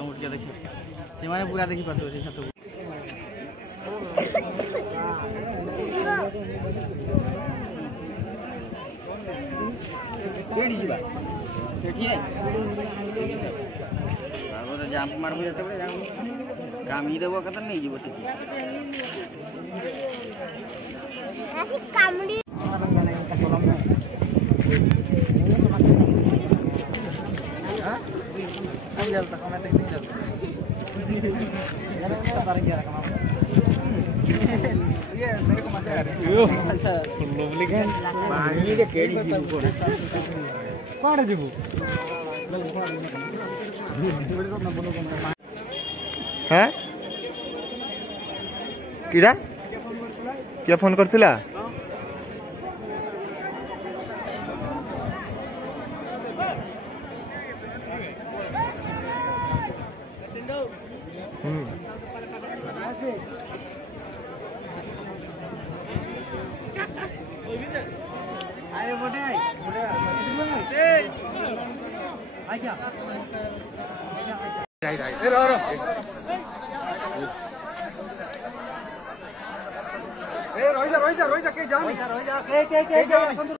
उठ के देखिए ସେମାନେ पूरा देखी पातो से छत केडी जीवा सेठी है बाबू जंप मारबो जते बे काम ही देबो कत नहीं जीवो सेठी आसी कामड़ी हां आई जलता कम तक नहीं जलता यार तार गया कम ये मेरे को मजा आ रहा है अच्छा लोबली के पानी के केडी जीवो कोन जीवो हैं किडा क्या फोन करथिला आए बोटे आजा ए रो ए रोई जा के जान रोई जा के